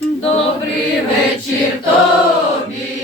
Добрий вечір тобі,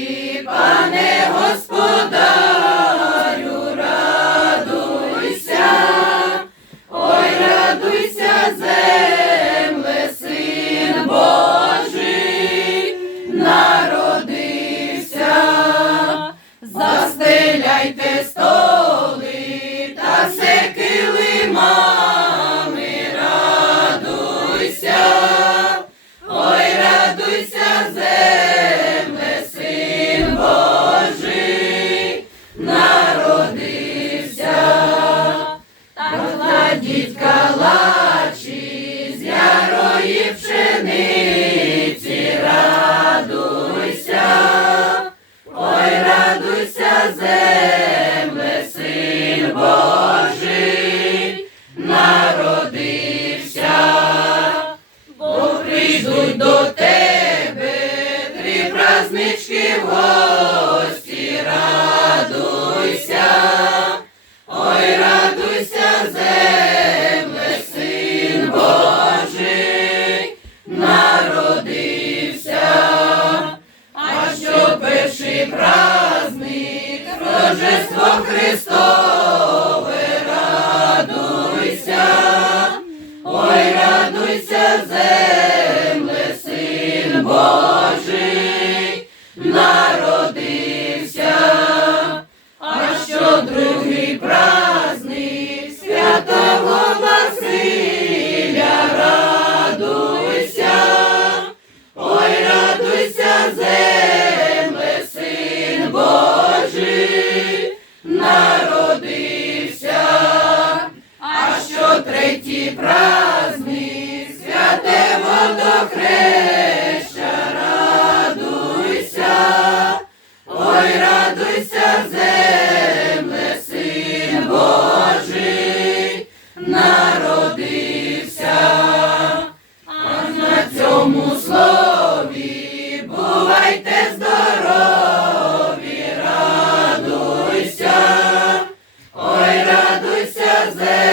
три в гості, радуйся, ой, радуйся, земле, син Божий, народився, а що перший праздник, Рождество Христове, третій праздник, святе водохреща, радуйся, ой, радуйся, земле, син Божий, народився, а на цьому слові бувайте здорові, радуйся. Ой, радуйся, земле,